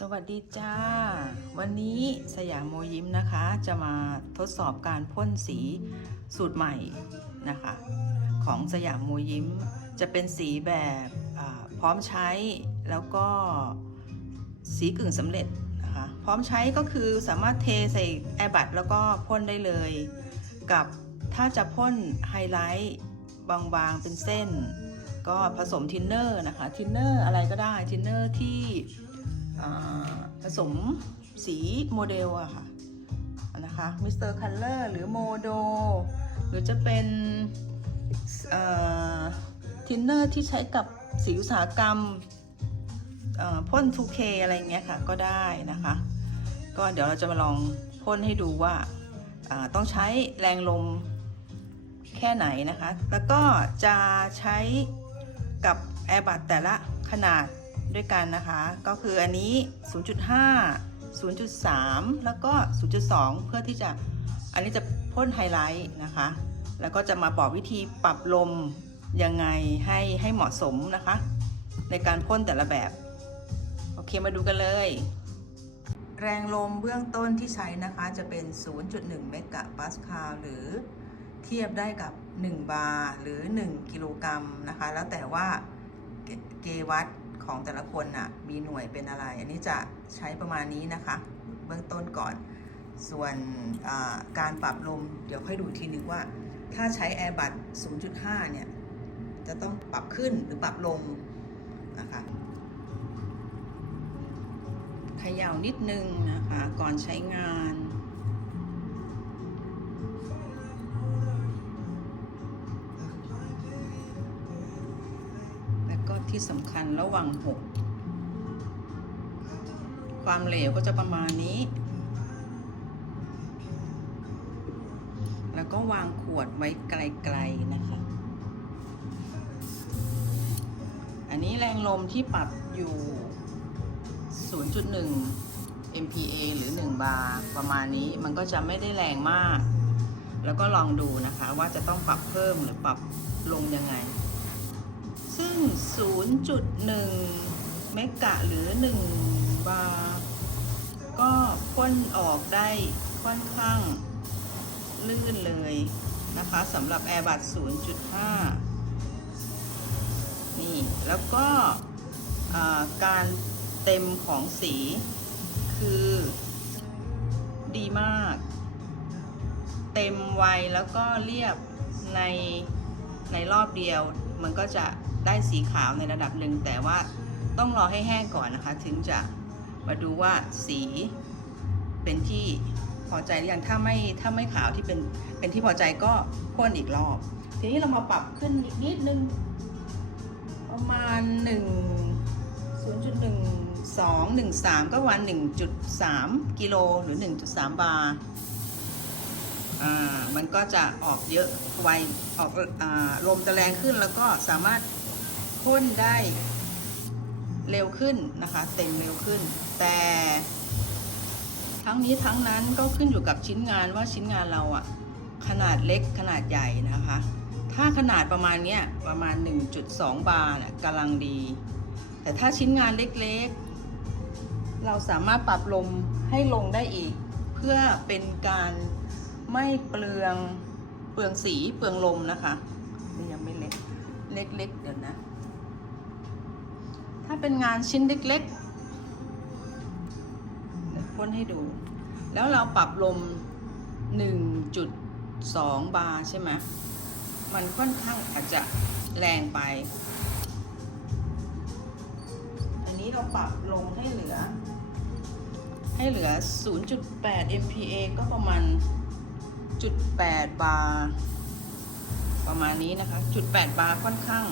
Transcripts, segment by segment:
สวัสดีจ้า วันนี้สยามโมยิ้มนะคะ จะมาทดสอบการพ่นสีสูตรใหม่นะคะ ของสยามโมยิ้ม จะเป็นสีแบบพร้อมใช้แล้วก็สีกึ่งสำเร็จนะคะ พร้อมใช้ก็คือสามารถเทใส่แอร์บัตแล้วก็พ่นได้เลย กับถ้าจะพ่นไฮไลท์บางๆเป็นเส้น ก็ผสมทินเนอร์นะคะ ทินเนอร์อะไรก็ได้ทินเนอร์ที่ ผสมสีโมเดลอะค่ะนะคะมิสเตอร์คัลเลอร์หรือโมโดหรือจะเป็นทินเนอร์ที่ใช้กับสีอุตสาหกรรมเอ่อพ่น 2K อะไรเงี้ยค่ะก็ได้นะคะ ก็เดี๋ยวเราจะมาลองพ่นให้ดูว่าต้องใช้แรงลมแค่ไหนนะคะ แล้วก็จะใช้กับแอร์บัตแต่ละขนาด ด้วยกันนะคะ ก็คืออันนี้ 0.5 0.3 แล้วก็ 0.2 เพื่อที่จะอันนี้จะพ่นไฮไลท์นะคะ แล้วก็จะมาบอกวิธีปรับลมยังไงให้ให้เหมาะสมนะคะ ในการพ่นแต่ละแบบ โอเคมาดูกันเลย แรงลมเบื้องต้นที่ใช้นะคะจะเป็น 0.1 เมกะปาสคาลหรือเทียบได้กับ 1 บาร์หรือ 1 กิโลกรัมนะคะ แล้วแต่ว่าเกเกวัต ของแต่ละคนน่ะมีหน่วยเป็นอะไร อันนี้จะใช้ประมาณนี้นะคะ เบื้องต้นก่อน ส่วนการปรับลมเดี๋ยวค่อยดูอีกทีนึงว่า ถ้าใช้ Airbat 0.5 เนี่ย จะต้องปรับขึ้นหรือปรับลงนะคะเขย่านิดนึงนะคะ ก่อนใช้งาน ที่สำคัญระหว่างหกความเหลวก็จะประมาณนี้ แล้วก็วางขวดไว้ไกลๆนะคะ อันนี้แรงลมที่ปรับอยู่ 0.1 MPa หรือ 1 บาร์ประมาณนี้มันก็จะไม่ได้แรงมาก แล้วก็ลองดูนะคะว่าจะต้องปรับเพิ่มหรือปรับลงยังไง ซึ่ง 0.1 เมกะหรือ 1 บาร์ก็พ่นออกได้ค่อนข้างลื่นเลยนะคะสำหรับ Airbus 0.5 นี่ แล้วก็การเต็มของสีคือดีมาก เต็มไวแล้วก็เรียบในในรอบเดียว มันก็จะได้สีขาวในระดับหนึ่งแต่ว่าต้องรอให้แห้งก่อนนะคะ ถึงจะมาดูว่าสีเป็นที่พอใจหรือยังถ้าไม่ถ้าไม่ขาวที่เป็นเป็นที่พอใจก็พ่นอีกรอบ ทีนี้เรามาปรับขึ้นอีกนิดนึง ประมาณ 1 0.12 13 ก็วัน 1.3 กิโลหรือ 1.3 บาร์ อ่ามันก็จะออกเยอะไวออกอ่าลมจะแรงขึ้นแล้วก็สามารถพ่นได้เร็วขึ้นนะคะเต็มเร็วขึ้น แต่ทั้งนี้ทั้งนั้นก็ขึ้นอยู่กับชิ้นงานว่าชิ้นงานเราอะขนาดเล็กขนาดใหญ่นะคะ ถ้าขนาดประมาณเนี้ยประมาณ 1.2 บาร์กำลังดี แต่ถ้าชิ้นงานเล็กๆ เราสามารถปรับลมให้ลงได้อีก เพื่อเป็นการ ไม่เปลืองเปลืองสีเปลืองลมนะคะนี่ยังไม่เล็กเล็กๆเดี๋ยวนะ ถ้าเป็นงานชิ้นเล็กๆเดี๋ยวพ่นให้ดู แล้วเราปรับลม 1.2 บาร์ใช่ไหมมันค่อนข้างอาจจะแรงไป อันนี้เราปรับลงให้เหลือ ให้เหลือ 0.8 MPa ก็ประมาณ 0.8บาร์ประมาณนี้นะคะจุด8บาร์ค่อนข้าง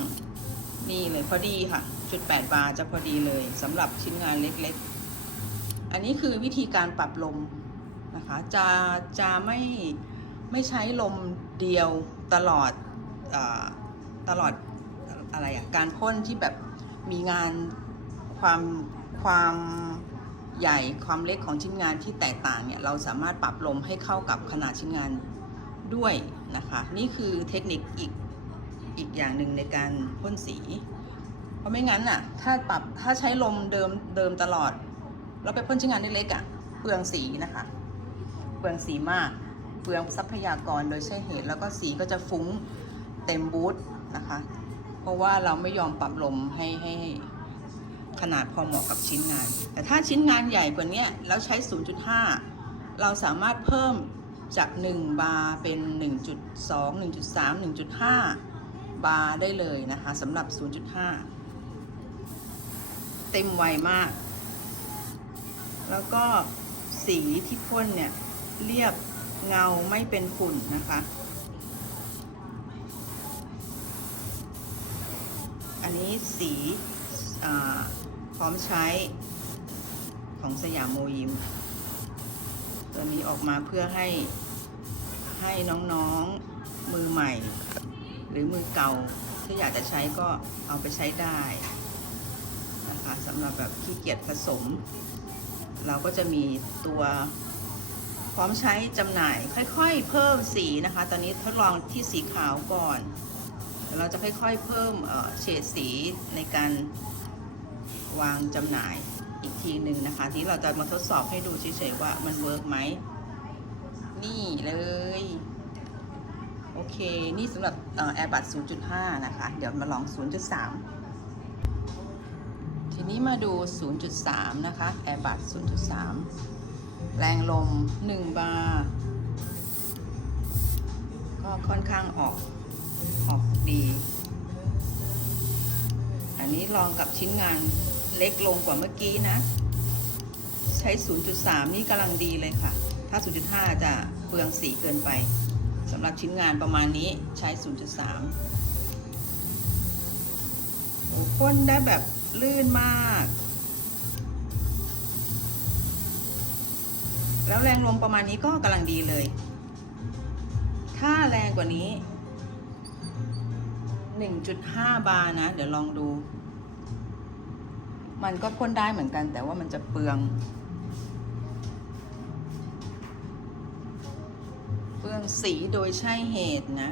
นี่เลยพอดีค่ะจุด8บาร์จะพอดีเลยสำหรับชิ้นงานเล็กๆ อันนี้คือวิธีการปรับลมนะคะจะจะไม่ไม่ใช้ลมเดียวตลอดอตลอดอะไรอะการพ่นที่แบบมีงานความความ ใหญ่ความเล็กของชิ้นงานที่แตกต่างเนี่ยเราสามารถปรับลมให้เข้ากับขนาดชิ้นงานด้วยนะคะ นี่คือเทคนิคอีกอีกอย่างหนึ่งในการพ่นสี เพราะไม่งั้นน่ะถ้าปรับถ้าใช้ลมเดิมเดิมตลอดเราไปพ่นชิ้นงานเล็กๆอะ่ะเปลืองสีนะคะ เปลืองสีมากเปลืองทรัพยากรโดยใช่เหตุ แล้วก็สีก็จะฟุ้งเต็มบูธนะคะ เพราะว่าเราไม่ยอมปรับลมให้ให้ ขนาดพอเหมาะกับชิ้นงาน แต่ถ้าชิ้นงานใหญ่กว่านี้แล้วใช้ 0.5 เราสามารถเพิ่มจาก 1 บาร์เป็น 1.2 1.3 1.5 บาร์ได้เลยนะคะสำหรับ 0.5 เต็มไวมาก แล้วก็สีที่พ่นเนี่ย เรียบเงาไม่เป็นฝุ่นนะคะ อันนี้สีอ่า พร้อมใช้ของสยามโมยิม ตัวนี้ออกมาเพื่อให้ให้น้องๆมือใหม่ หรือมือเก่าที่อยากจะใช้ก็เอาไปใช้ได้นะคะสำหรับแบบขี้เกียจผสม เราก็จะมีตัวพร้อมใช้จำหน่าย ค่อยๆ เพิ่มสีนะคะ ตอนนี้ทดลองที่สีขาวก่อน เราจะค่อยๆ เพิ่มเฉดสีในการ วางจำหน่ายอีกทีหนึ่งนะคะ ที่เราจะมาทดสอบให้ดูเฉยๆว่ามันเวิร์กไหม นี่เลย โอเค นี่สำหรับแอร์บัต0.5 นะคะ เดี๋ยวมาลอง 0.3 ทีนี้มาดู 0.3 นะคะแอร์บัต0.3 แรงลม 1 บาร์ก็ค่อนข้างออกออกดี อันนี้ลองกับชิ้นงาน เล็กลงกว่าเมื่อกี้นะ ใช้ 0.3 นี่กำลังดีเลยค่ะ ถ้า 0.5 จะเปลืองสีเกินไปสำหรับชิ้นงานประมาณนี้ใช้ 0.3 โอ้พ่นได้แบบลื่นมาก แล้วแรงลมประมาณนี้ก็กำลังดีเลย ถ้าแรงกว่านี้ 1.5 บาร์นะ เดี๋ยวลองดู มันก็พ่นได้เหมือนกัน แต่ว่ามันจะเปลือง เปลืองสีโดยใช่เหตุนะ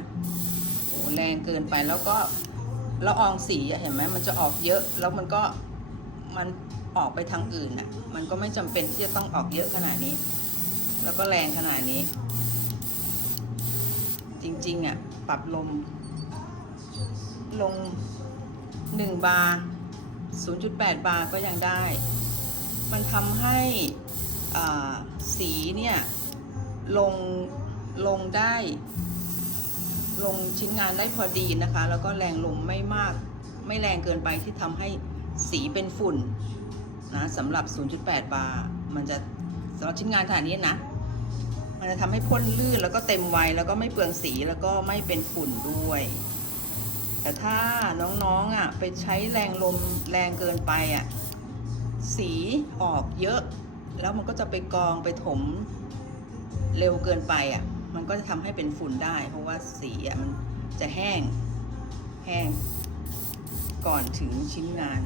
โอ้แรงเกินไปแล้วก็ละอองสีเห็นไหมมันจะออกเยอะ แล้วมันก็มันออกไปทางอื่นอะมันก็ไม่จำเป็นที่จะต้องออกเยอะขนาดนี้ แล้วก็แรงขนาดนี้ จริงๆอะปรับลมลง1บาร์ 0.8 บาร์ก็ยังได้ มันทำให้สีเนี่ยลงลงได้ ลงชิ้นงานได้พอดีนะคะ แล้วก็แรงลมไม่มาก ไม่แรงเกินไปที่ทำให้สีเป็นฝุ่นนะสำหรับ 0.8 บาร์มันจะสำหรับชิ้นงานขนาดนี้นะ มันจะทำให้พ่นลื่นแล้วก็เต็มไวแล้วก็ไม่เปลืองสีแล้วก็ไม่เป็นฝุ่นด้วย แต่ถ้าน้องๆอะไปใช้แรงลมแรงเกินไปอะสีออกเยอะ แล้วมันก็จะไปกองไปถมเร็วเกินไปอะ มันก็จะทำให้เป็นฝุ่นได้ เพราะว่าสีอะมันจะแห้งแห้งก่อนถึงชิ้นงาน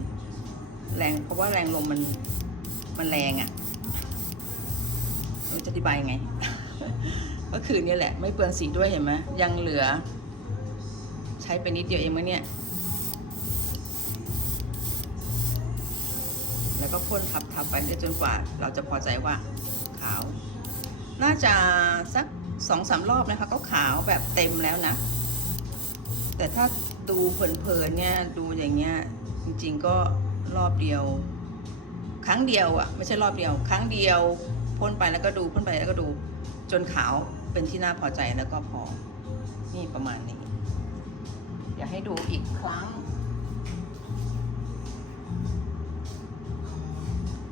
แรงเพราะว่าแรงลมมันมันแรงอะเราจะอธิบายไง ก็คือเนี่ยแหละ ไม่เปลืองสีด้วยเห็นไหมยังเหลือ ใช้ไปนิดเดียวเองมั้งเนี่ย แล้วก็พ่นทับทับๆไปเรื่อยจนกว่า เราจะพอใจว่าขาว น่าจะสักสองสามรอบนะคะ ก็ขาวแบบเต็มแล้วนะ แต่ถ้าดูเพลินๆเนี่ยดูอย่างเงี้ยจริงๆก็รอบเดียว ครั้งเดียวอะไม่ใช่รอบเดียว ครั้งเดียวพ่นไปแล้วก็ดูพ่นไปแล้วก็ดู จนขาวเป็นที่น่าพอใจแล้วก็พอนี่ประมาณนี้ อยากให้ดูอีกครั้ง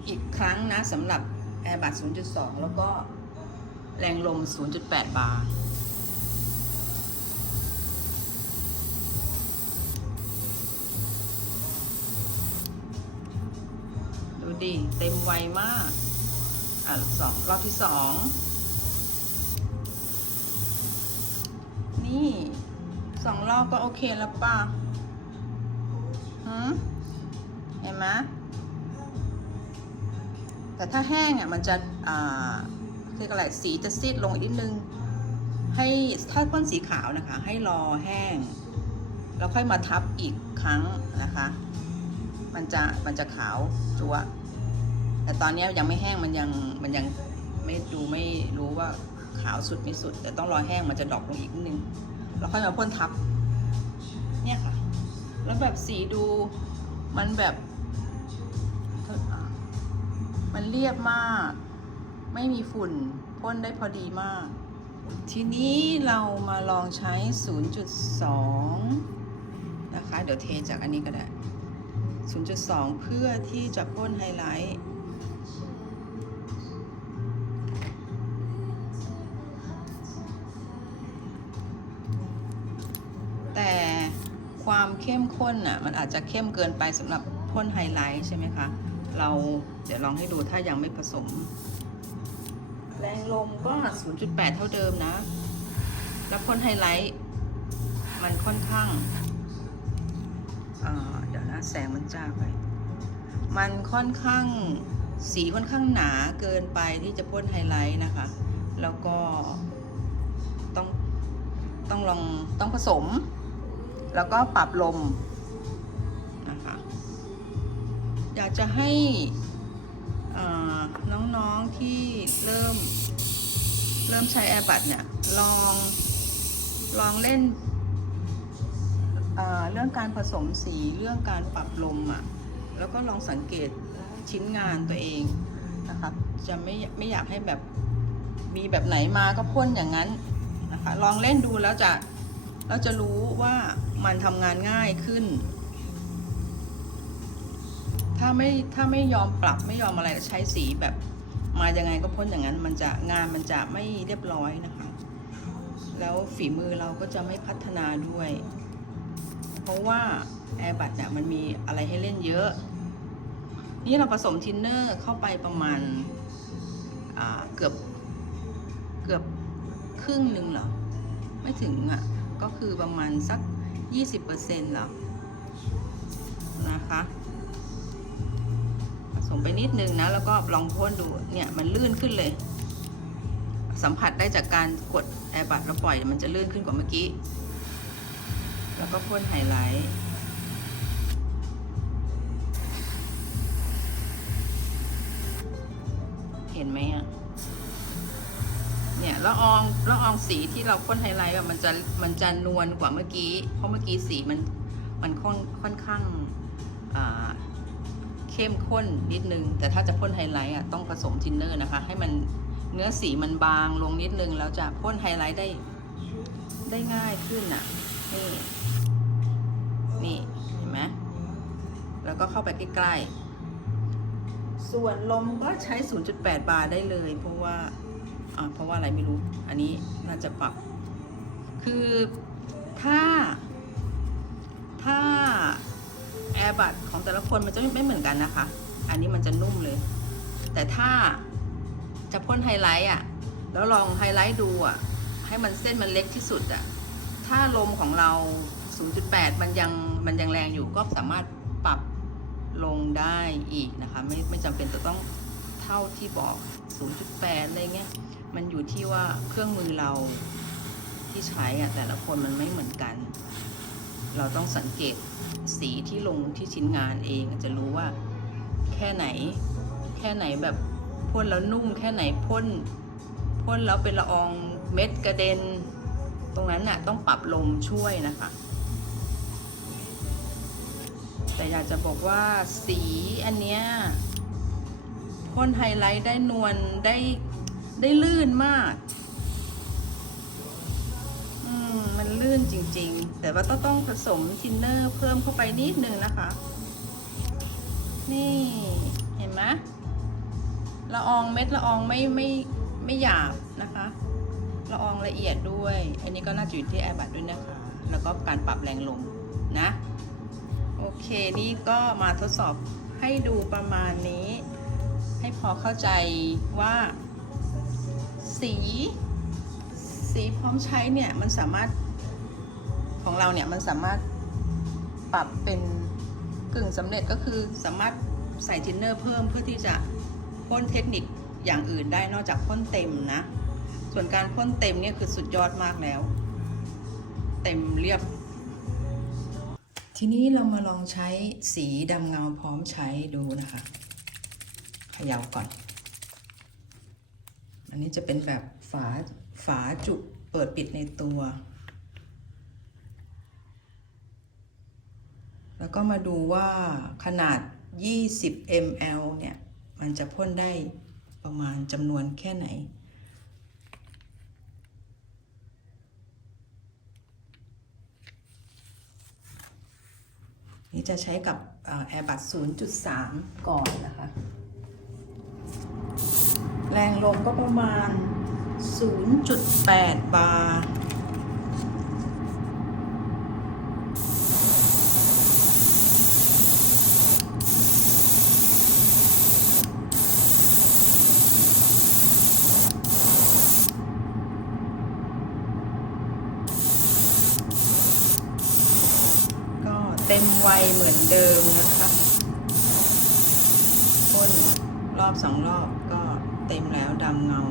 อีกครั้งนะสำหรับ Airbus 0.2 แล้วก็แรงลม 0.8 บาร์ดูดิ เต็มไวมาก อะสองรอบที่สอง นี่ สองรอบก็โอเคแล้วป่ะหืมเห็นไหมแต่ถ้าแห้งอะมันจะอ่าเรียกอะไรสีจะซีดลงอีกนิดนึง ให้ถ้าพ่นสีขาวนะคะ ให้รอแห้ง แล้วค่อยมาทับอีกครั้งนะคะ มันจะมันจะขาวจัวแต่ตอนนี้ยังไม่แห้งมันยังมันยังไม่ดูไม่รู้ว่าขาวสุดไม่สุด แต่ต้องรอแห้งมันจะดอกลงอีกนิดนึง แล้วค่อยมาพ่นทับ เนี่ยค่ะ แล้วแบบสีดูมันแบบ มันเรียบมาก ไม่มีฝุ่นพ่นได้พอดีมาก ทีนี้เรามาลองใช้ 0.2 นะคะ เดี๋ยวเทจากอันนี้ก็ได้ 0.2 เพื่อที่จะพ่นไฮไลท์ ความเข้มข้นอะมันอาจจะเข้มเกินไปสำหรับพ่นไฮไลท์ใช่ไหมคะ เราเดี๋ยวลองให้ดูถ้ายังไม่ผสม แรงลมก็ 0.8 เท่าเดิมนะ แล้วพ่นไฮไลท์มันค่อนข้างอ่าเดี๋ยวนะแสงมันจ้าไป มันค่อนข้างสีค่อนข้างหนาเกินไปที่จะพ่นไฮไลท์นะคะ แล้วก็ต้องต้องลองต้องผสม แล้วก็ปรับลมนะคะอยากจะให้น้องๆที่เริ่มเริ่มใช้ Airbuds เนี่ยลองลองเล่นเเรื่องการผสมสีเรื่องการปรับลมอะ่ะแล้วก็ลองสังเกตชิ้นงานตัวเองนะคะจะไม่ไม่อยากให้แบบมีแบบไหนมาก็พ่นอย่างนั้นนะคะลองเล่นดูแล้วจะ เราจะรู้ว่ามันทำงานง่ายขึ้น ถ้าไม่ถ้าไม่ยอมปรับไม่ยอมอะไรใช้สีแบบมายังไงก็พ่นอย่างนั้นมันจะงานมันจะไม่เรียบร้อยนะคะ แล้วฝีมือเราก็จะไม่พัฒนาด้วย เพราะว่าแอร์บัตเนี่ยมันมีอะไรให้เล่นเยอะ นี่เราผสมทินเนอร์เข้าไปประมาณเกือบเกือบครึ่งหนึ่งเหรอ ไม่ถึงอะ ก็คือประมาณสัก 20%แล้วนะคะ ผสมไปนิดนึงนะ แล้วก็ลองพ่นดู เนี่ย มันลื่นขึ้นเลย สัมผัสได้จากการกดแอร์บัตแล้วปล่อย มันจะลื่นขึ้นกว่าเมื่อกี้ แล้วก็พ่นไฮไลท์เห็นไหมอะ เนี่ยละอองละอองสีที่เราพ่นไฮไลท์มันจะมันจะนวลกว่าเมื่อกี้ เพราะเมื่อกี้สีมันมันค่อนค่อนข้างเข้มข้นนิดนึง แต่ถ้าจะพ่นไฮไลท์อะต้องผสมทินเนอร์นะคะ ให้มันเนื้อสีมันบางลงนิดนึง แล้วจะพ่นไฮไลท์ได้ได้ง่ายขึ้นอะนี่นี่เห็นไหมแล้วก็เข้าไปใกล้ๆส่วนลมก็ใช้ 0.8 บาร์ได้เลย เพราะว่า เพราะว่าอะไรไม่รู้ อันนี้น่าจะปรับ คือถ้า ถ้าแอร์บัดของแต่ละคนมันจะไม่เหมือนกันนะคะ อันนี้มันจะนุ่มเลย แต่ถ้าจะพ่นไฮไลท์อะ แล้วลองไฮไลท์ดูอะ ให้มันเส้นมันเล็กที่สุดอะ ถ้าลมของเรา 0.8 มันยังมันยังแรงอยู่ก็สามารถปรับลงได้อีกนะคะ ไม่ไม่จำเป็นจะต้องเท่าที่บอก 0.8 อะไรเงี้ย มันอยู่ที่ว่าเครื่องมือเราที่ใช้อะแต่ละคนมันไม่เหมือนกัน เราต้องสังเกตสีที่ลงที่ชิ้นงานเองจะรู้ว่า แค่ไหน แค่ไหนแบบพ่นแล้วนุ่ม แค่ไหนพ่นพ่นแล้วเป็นละอองเม็ดกระเด็น ตรงนั้นน่ะต้องปรับลมช่วยนะคะ แต่อยากจะบอกว่าสีอันเนี้ยพ่นไฮไลท์ได้นวลได้ ได้ลื่นมากมันลื่นจริง ๆ แต่ว่าต้องต้องผสมทินเนอร์เพิ่มเข้าไปนิดนึงนะคะ นี่เห็นไหมละอองเม็ดละอองไม่ไม่ไม่หยาบนะคะ ละอองละเอียดด้วย อันนี้ก็น่าจะอยู่ที่แอร์บัตด้วยนะคะ แล้วก็การปรับแรงลมนะ โอเค นี่ก็มาทดสอบให้ดูประมาณนี้ ให้พอเข้าใจว่า สี สีพร้อมใช้เนี่ยมันสามารถของเราเนี่ยมันสามารถปรับเป็นกึ่งสำเร็จก็คือสามารถใส่ทินเนอร์เพิ่มเพื่อที่จะพ่นเทคนิคอย่างอื่นได้นอกจากพ่นเต็มนะ ส่วนการพ่นเต็มเนี่ยคือสุดยอดมากแล้ว เต็มเรียบ ทีนี้เรามาลองใช้สีดำเงาพร้อมใช้ดูนะคะ เขย่าก่อน อันนี้จะเป็นแบบฝาฝาจุเปิดปิดในตัว แล้วก็มาดูว่าขนาด 20 ml เนี่ย มันจะพ่นได้ประมาณจำนวนแค่ไหนนี่จะใช้กับเอ่อ Airbus 0.3ก่อนนะคะ แรงลมก็ประมาณ 0.8 บาร์ก็เต็มวัยเหมือนเดิมนะคะพ่นรอบสองรอบ ดำเงา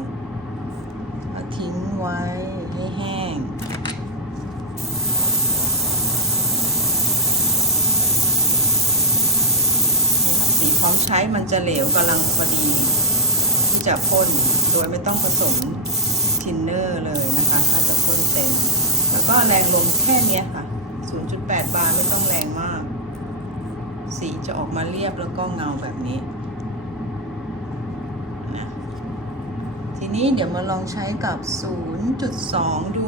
เอาทิ้งไว้ให้แห้ง สีพร้อมใช้มันจะเหลวกำลังพอดี ที่จะพ่นโดยไม่ต้องผสมทินเนอร์เลยนะคะถ้าจะพ่นเต็ม แล้วก็แรงลมแค่นี้ค่ะ 0.8 บาร์ไม่ต้องแรงมาก สีจะออกมาเรียบแล้วก็เงาแบบนี้นะที นี้เดี๋ยวมาลองใช้กับ 0.2 ดู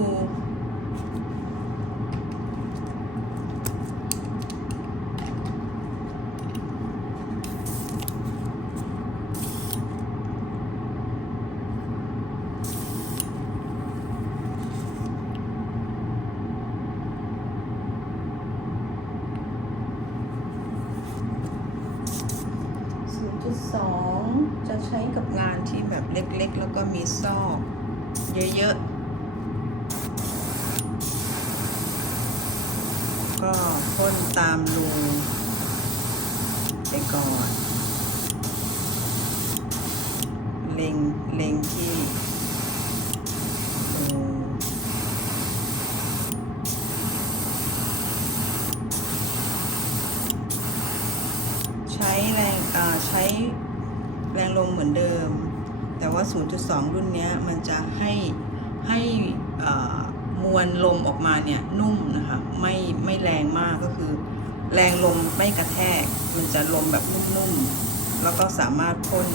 0.2จะใช้กับงาน ที่แบบเล็กๆ แล้วก็มีซอกเยอะๆ ก็พ่นตามรูไปก่อน เล็งเล็งที่รูใช้แรงอ่าใช้แรงลมเหมือนเดิม แต่ว่า 0.2 รุ่นนี้มันจะให้ให้มวลลมออกมาเนี่ยนุ่มนะคะไม่ไม่แรงมากก็คือ แรงลมไม่กระแทก มันจะลมแบบนุ่มๆ แล้วก็สามารถพ่น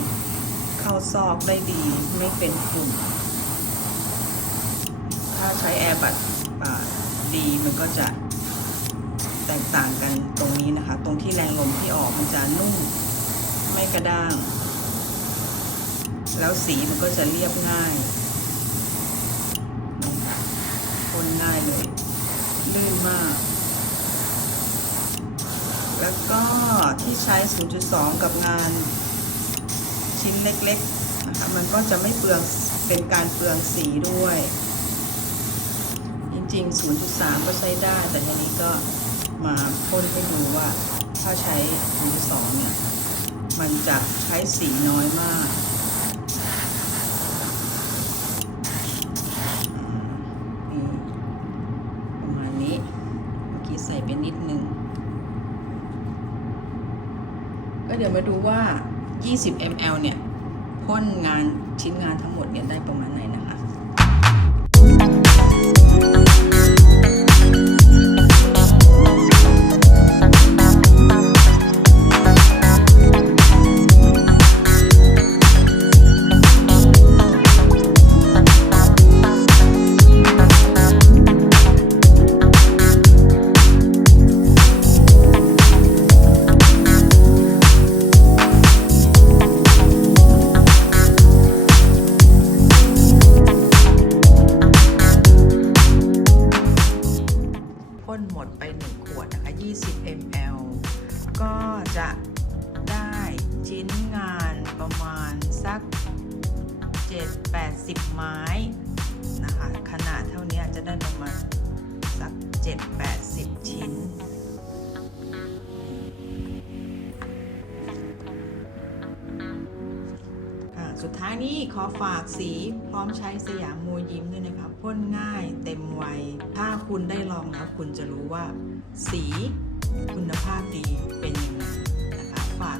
เข้าซอกได้ดีไม่เป็นฝุ่นถ้าใช้แอร์บัดดีมันก็จะแตกต่างกันตรงนี้นะคะ ตรงที่แรงลมที่ออกมันจะนุ่มไม่กระด้าง แล้วสีมันก็จะเรียบง่ายพ่นง่ายเลย ลื่นมาก แล้วก็ที่ใช้ 0.2 กับงานชิ้นเล็กๆนะคะมันก็จะไม่เปลืองเป็นการเปลืองสีด้วย จริงๆ 0.3 ก็ใช้ได้ แต่ทีนี้ก็มาพ่นให้ดูว่าถ้าใช้ 0.2 เนี่ย มันจะใช้สีน้อยมากอืมนี่ประมาณนี้ เมื่อกี้ใส่ไปนิดนึง ก็เดี๋ยวมาดูว่า 20 ml เนี่ยพ่นงานชิ้นงานทั้งหมดเนี่ยได้ประมาณไหนนะคะ 1 ขวดนะคะ20 ml ก็จะได้ชิ้นงานประมาณสัก 7-80 ไม้นะคะ ขนาดเท่านี้จะได้ประมาณสัก 7-80 ชิ้น สุดท้ายนี้ขอฝากสีพร้อมใช้สยามโมยิ้มด้วยนะคะพ่นง่ายเต็มวัย ถ้าคุณได้ลองแล้วคุณจะรู้ว่า สีคุณภาพดีเป็นยังไงนะคะฝาก